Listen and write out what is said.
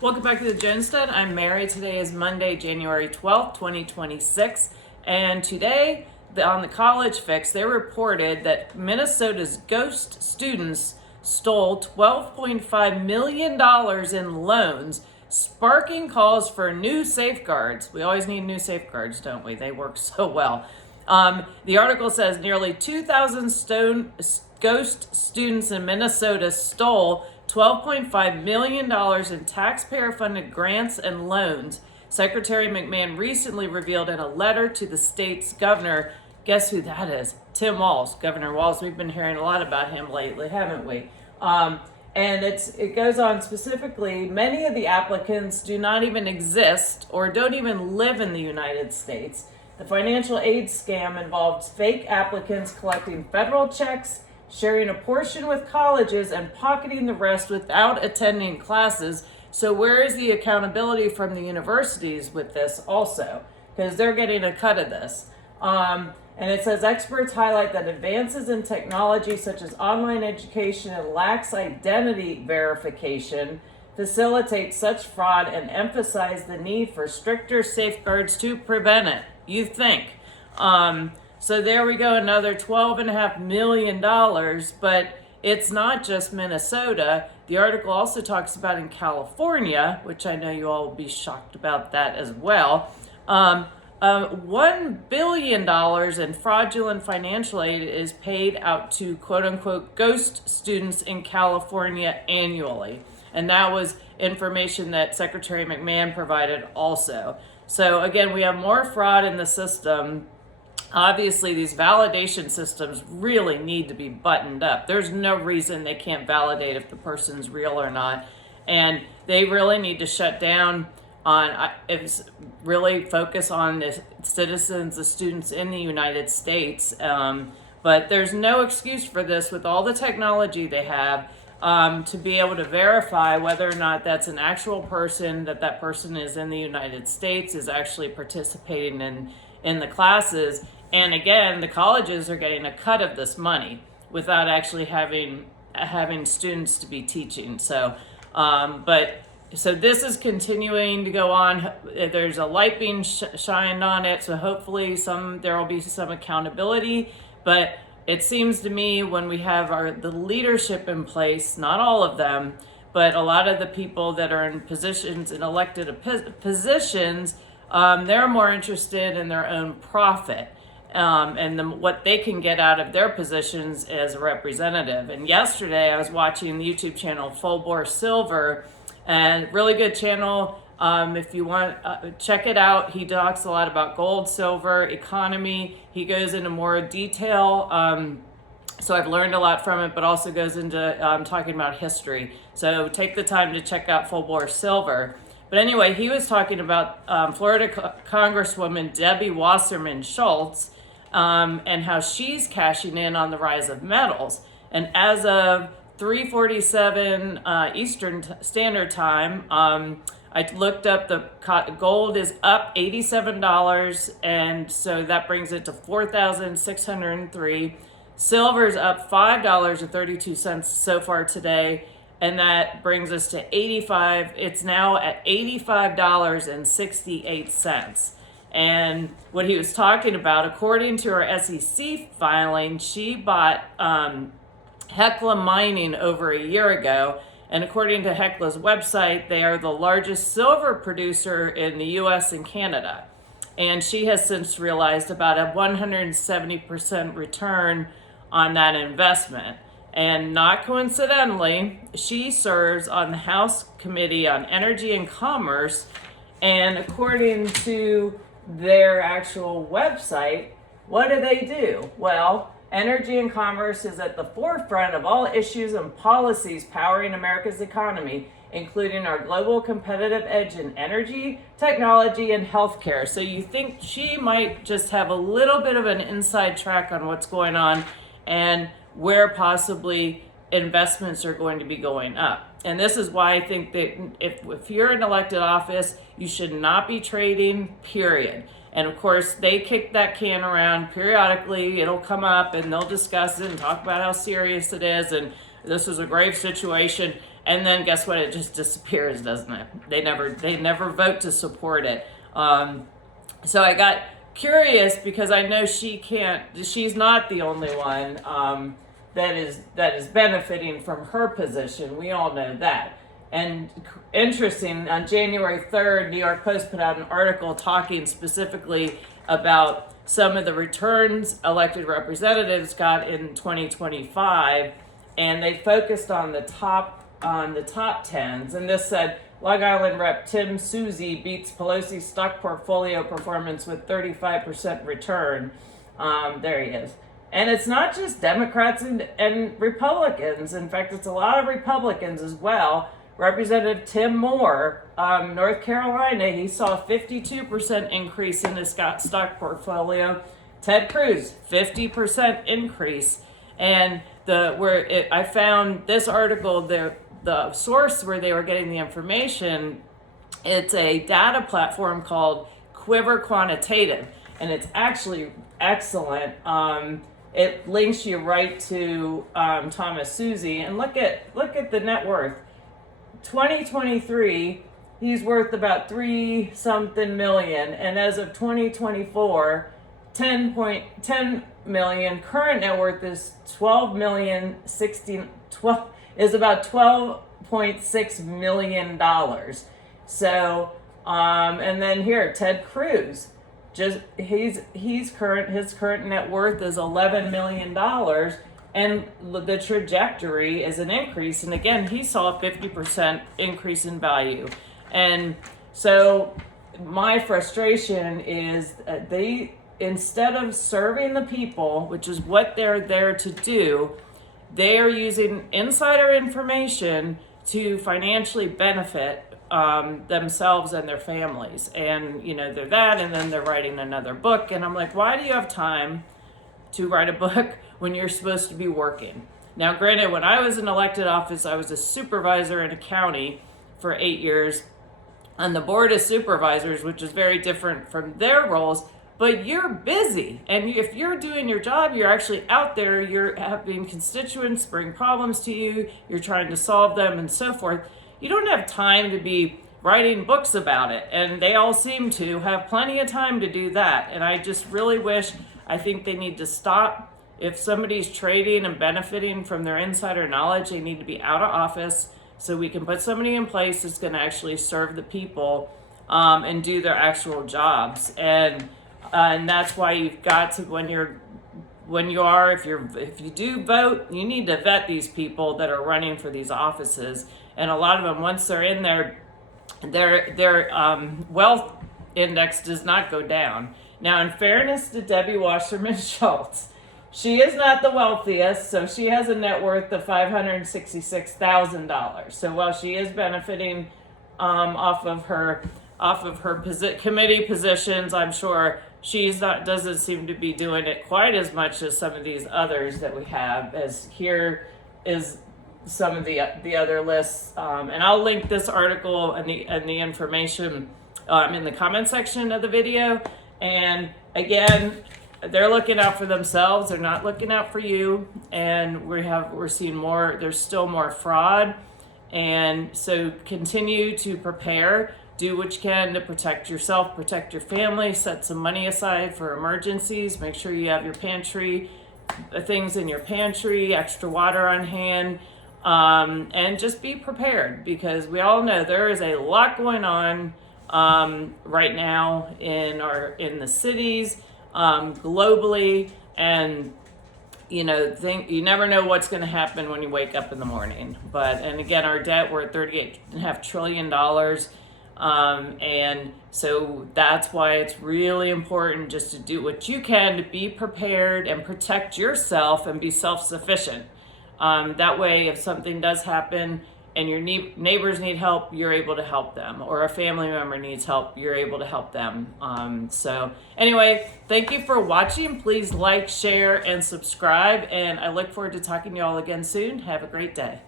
Welcome back to the Jonestead. I'm Mary. Today is Monday, January 12th, 2026. And today on the College Fix, they reported that Minnesota's ghost students stole $12.5 million in loans, sparking calls for new safeguards. We always need new safeguards, don't we? They work so well. The article says nearly 2,000 ghost students in Minnesota stole $12.5 million in taxpayer-funded grants and loans. Secretary McMahon recently revealed in a letter to the state's governor. Guess who that is? Tim Walz. Governor Walz. We've been hearing a lot about him lately, haven't we? And it goes on specifically, many of the applicants do not even exist or don't even live in the United States. The financial aid scam involved fake applicants collecting federal checks, sharing a portion with colleges, and pocketing the rest without attending classes. So where is the accountability from the universities with this also? Because they're getting a cut of this. And it says experts highlight that advances in technology such as online education and lax identity verification facilitate such fraud and emphasize the need for stricter safeguards to prevent it. You think. So there we go, another $12.5 million, but it's not just Minnesota. The article also talks about in California, which I know you all will be shocked about that as well. $1 billion in fraudulent financial aid is paid out to quote unquote ghost students in California annually. And that was information that Secretary McMahon provided also. So again, we have more fraud in the system. Obviously, these validation systems really need to be buttoned up. There's no reason they can't validate if the person's real or not. And they really need to shut down on, really focus on the citizens, the students in the United States. But there's no excuse for this with all the technology they have. To be able to verify whether or not that's an actual person, that person is in the United States, is actually participating in the classes. And again, the colleges are getting a cut of this money without actually having students to be teaching. So, so this is continuing to go on. There's a light being shined on it. So hopefully there will be some accountability, but it seems to me when we have the leadership in place, not all of them, but a lot of the people that are in positions, in elected positions, they're more interested in their own profit and what they can get out of their positions as a representative. And yesterday I was watching the YouTube channel Full Bore Silver, and really good channel. If you want, check it out. He talks a lot about gold, silver, economy. He goes into more detail. So I've learned a lot from it, but also goes into talking about history. So take the time to check out Full Bore Silver. But anyway, he was talking about Florida Congresswoman Debbie Wasserman Schultz and how she's cashing in on the rise of metals. And as of 3:47 Eastern Standard Time, I looked up, the gold is up $87, and so that brings it to $4,603. Silver's up $5.32 so far today, and that brings us to $85. It's now at $85.68. And what he was talking about, according to her SEC filing, she bought Hecla Mining over a year ago. And according to Hecla's website, they are the largest silver producer in the US and Canada. And she has since realized about a 170% return on that investment. And not coincidentally, she serves on the House Committee on Energy and Commerce. And according to their actual website, what do? Well, Energy and commerce is at the forefront of all issues and policies powering America's economy, including our global competitive edge in energy, technology, and healthcare. So you think she might just have a little bit of an inside track on what's going on and where possibly investments are going to be going up. And this is why I think that if you're in elected office, you should not be trading, period. And of course, they kick that can around periodically. It'll come up and they'll discuss it and talk about how serious it is. And this is a grave situation. and then guess what? It just disappears, doesn't it? They never vote to support it. So I got curious because I know she's not the only one that is benefiting from her position. We all know that. And interesting, on January 3rd, New York Post put out an article talking specifically about some of the returns elected representatives got in 2025, and they focused on the top tens. And this said, Long Island Rep Tim Suzy beats Pelosi's stock portfolio performance with 35% return. There he is. And it's not just Democrats and Republicans. In fact, it's a lot of Republicans as well. Representative Tim Moore, North Carolina, he saw a 52% increase in his stock portfolio. Ted Cruz, 50% increase. And I found this article, the source where they were getting the information, it's a data platform called Quiver Quantitative, and it's actually excellent. It links you right to Thomas Suzy, and look at the net worth. 2023, he's worth about 3-something million, and as of 2024, 10 million. Current net worth is 12 million, is about $12.6 million. So, and then here, Ted Cruz, his current net worth is $11 million, and the trajectory is an increase. And again, he saw a 50% increase in value. And so my frustration is instead of serving the people, which is what they're there to do, they are using insider information to financially benefit themselves and their families. And, they're that, and then they're writing another book. And I'm like, why do you have time to write a book when you're supposed to be working? Now, granted, when I was in elected office, I was a supervisor in a county for 8 years on the board of supervisors, which is very different from their roles. But you're busy, and if you're doing your job, you're actually out there, you're having constituents bring problems to you, you're trying to solve them and so forth. You don't have time to be writing books about it, and they all seem to have plenty of time to do that. And I just really I think they need to stop. If somebody's trading and benefiting from their insider knowledge, they need to be out of office so we can put somebody in place that's going to actually serve the people and do their actual jobs. And that's why you've got to, if you do vote, you need to vet these people that are running for these offices. And a lot of them, once they're in there, their wealth index does not go down. Now, in fairness to Debbie Wasserman Schultz, she is not the wealthiest, so she has a net worth of $566,000. So while she is benefiting off of her committee positions, I'm sure doesn't seem to be doing it quite as much as some of these others that we have. As here is some of the other lists, and I'll link this article and the information in the comment section of the video. And again, they're looking out for themselves. They're not looking out for you. And we're seeing more. There's still more fraud, and so continue to prepare. Do what you can to protect yourself, protect your family, set some money aside for emergencies. Make sure you have your pantry, things in your pantry, extra water on hand, and just be prepared, because we all know there is a lot going on right now in the cities, globally, and you never know what's going to happen when you wake up in the morning. And again, our debt, we're at $38.5 trillion. And so that's why it's really important just to do what you can to be prepared and protect yourself and be self-sufficient. That way, if something does happen and your neighbors need help, you're able to help them, or a family member needs help, you're able to help them. So anyway, thank you for watching. Please like, share, and subscribe, and I look forward to talking to you all again soon. Have a great day.